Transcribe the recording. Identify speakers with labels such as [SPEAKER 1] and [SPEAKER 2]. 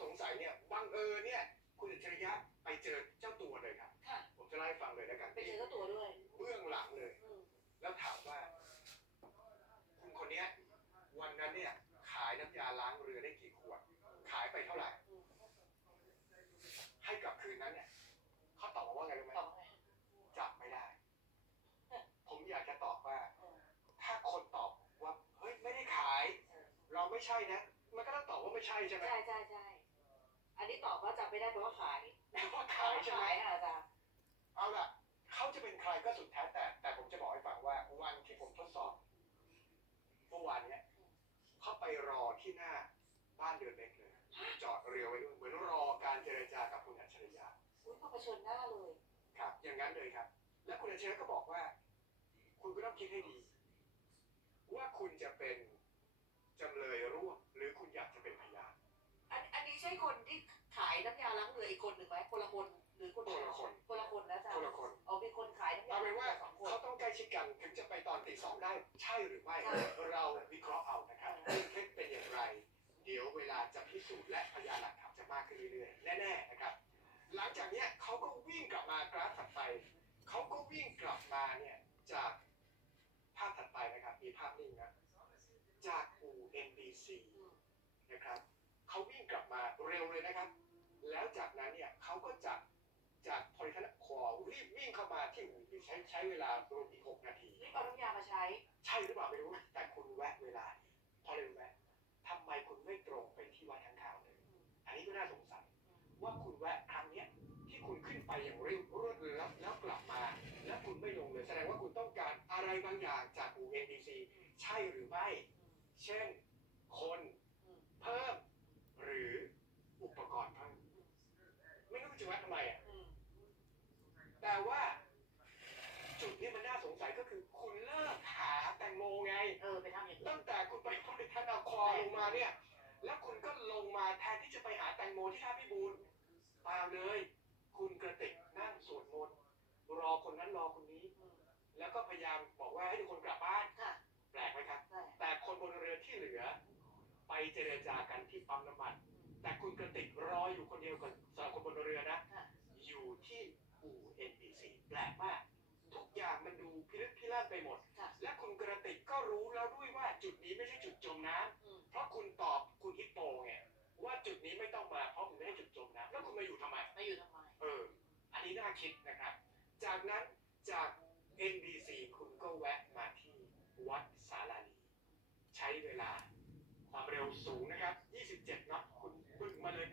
[SPEAKER 1] สงสัยเนี่ยบังเอิญเนี่ย คุณอัจฉริยะไปเจอเจ้าตัวเลยครับ
[SPEAKER 2] ค่ะ
[SPEAKER 1] ผมจะเล่าให้ฟังเลยแล้วกัน
[SPEAKER 2] ไปเจอเจ้าตัวด้วย
[SPEAKER 1] เบื้องหลังเลย
[SPEAKER 2] อืม
[SPEAKER 1] แล้วถามว่า คุณคนเนี้ย วันนั้นเนี่ย ขายน้ำยาล้างเรือได้กี่ขวด ขายไปเท่าไหร่
[SPEAKER 2] อืม
[SPEAKER 1] ให้กับคืนนั้นเนี่ยเขาตอบมาว่าไงรู้ไหม
[SPEAKER 2] ตอบว่าไง
[SPEAKER 1] จับไม่ได้ ผมอยากจะตอบว่า
[SPEAKER 2] เออ
[SPEAKER 1] ถ้าคนตอบว่า เฮ้ยไม่ได้ขาย เราไม่ใช่นะ มันก็ต้องตอบว่าไม่ใช่ใช่ไหม
[SPEAKER 2] ใช่ใช่ใช่ อันนี้ตอบว่าจำไม่ได้เพราะว่าขาย
[SPEAKER 1] ว่าขายใช่ไหม
[SPEAKER 2] ขายค่ะอาจารย์
[SPEAKER 1] เอาล่ะเขาจะเป็นใครก็สุดแท้แต่ แต่ผมจะบอกให้ฟังว่าวันที่ผมทดสอบเมื่อวานเนี้ยเขาไปรอที่หน้าบ้านเรือนเล็กเลยจอดเรือไว้ด้วยเหมือนรอการเจรจากับคุณอัจฉริยะ
[SPEAKER 2] อุ้ยมาเผชิญหน้าเลย
[SPEAKER 1] ครับ อย่างนั้นเลยครับ และคุณอัจฉริยะก็บอกว่า คุณก็ต้องคิดให้ดี ว่าคุณจะเป็นจำเลยร่วมหรือคุณอยากจะเป็นพยาน
[SPEAKER 2] อันอันนี้ใช่คนที่ขายน้ำยาล้างเรืออีกคนหนึ่งไหมคนละคนหรือคน
[SPEAKER 1] คนละคน
[SPEAKER 2] คนละคนนะอาจาร
[SPEAKER 1] คน
[SPEAKER 2] ย์
[SPEAKER 1] ละคน
[SPEAKER 2] อ๋อมีคนขายน้ำยา
[SPEAKER 1] เอาเป็นว่า
[SPEAKER 2] สองคน
[SPEAKER 1] เขาต้องใกล้ชิดกันถึงจะไปตอนตีสองได้ใช่หรือไม่
[SPEAKER 2] ใช่
[SPEAKER 1] เราวิเคราะห์เอานะครับเรื่องเท็จเป็นอย่างไร เดี๋ยวเวลาจะพิสูจน์และพยานหลักฐานจะมากขึ้นเรื่อยๆแน่ๆนะครับ หลังจากเนี้ยเขาก็วิ่งกลับมากราฟถัดไปเขาก็วิ่งกลับมาเนี่ยจากภาพถัดไปนะครับมีภาพนิ่งนะจากอู่ NBC
[SPEAKER 2] อืม
[SPEAKER 1] นะครับเขาวิ่งกลับมาเร็วเลยนะครับ แล้วจากนั้นเนี่ยเขาก็จากจากพอลิทันคอรีบวิ่งเข้ามาที่อู่ใช้ใช้เวลารวมอีก6นาที
[SPEAKER 2] รีบเอาน้ำยามาใช้
[SPEAKER 1] ใช่หรือเปล่าไม่รู้แต่คุณแวะเวลานี้เพราะอะไรรู้ไหมทำไมคุณไม่ตรงไปที่วัดข้างข่าวเลยอันนี้ก็น่าสงสัยว่าคุณแวะครั้งเนี้ยที่คุณขึ้นไปอย่างเร็วรวดเร็วแล้วกลับมา แล้วคุณไม่ลงเลยแสดงว่าคุณต้องการอะไรบางอย่างจากอู่ NBC ใช่หรือไม่ เช่น คน
[SPEAKER 2] อืม
[SPEAKER 1] เพิ่ม หรืออุปกรณ์เพิ่มไม่รู้จะแวะทำไมอะ
[SPEAKER 2] อืม
[SPEAKER 1] แต่ว่าจุดนี้มันน่าสงสัยก็ คือคุณเลิกหาแตงโมไง
[SPEAKER 2] เออไปทำอย่างอื่
[SPEAKER 1] ตั้
[SPEAKER 2] น
[SPEAKER 1] งแต่คุณไปบริษัทเอาคอลงมาเนี่ย แล้วคุณก็ลงมาแทนที่จะไปหาแตงโมที่ท่าพิบูลเปล่าเลย คุณกระติกนั่งสวดมนต์รอคนนั้นรอคนนี้
[SPEAKER 2] อืม
[SPEAKER 1] แล้วก็พยายามบอกว่าให้ทุกคนกลับบ้าน
[SPEAKER 2] ค่ะ
[SPEAKER 1] แปลกไหมครับ
[SPEAKER 2] ได้
[SPEAKER 1] แต่คนบนเรือที่เหลือ ไปเจรจากันที่ปั๊มน้ำมัน แต่คุณกระติกรออยู่คนเดียวกับสำหรับคนบนเรือนะ
[SPEAKER 2] ค่ะ
[SPEAKER 1] อยู่ที่อู่ NBC แปลกมาก ทุกอย่างมันดู พิลึกพิลั่นไปหมด
[SPEAKER 2] ค่ะ
[SPEAKER 1] และคุณกระติกก็รู้แล้วด้วยว่าจุดนี้ไม่ใช่จุดจมน้ำ
[SPEAKER 2] อืม
[SPEAKER 1] เพราะคุณตอบคุณฮิปโปไงว่าจุดนี้ไม่ต้องมาเพราะมันไม่ใช่จุดจมน้ำแล้วคุณมาอยู่ทำไม
[SPEAKER 2] มาอยู่ทำไม
[SPEAKER 1] เออ อันนี้น่าคิดนะครับ จากนั้นจาก NBC คุณก็แวะมาที่วัดสาลาลีใช้เวลาความเร็วสูงนะครับ 27น็อตคุณบึกมาเลย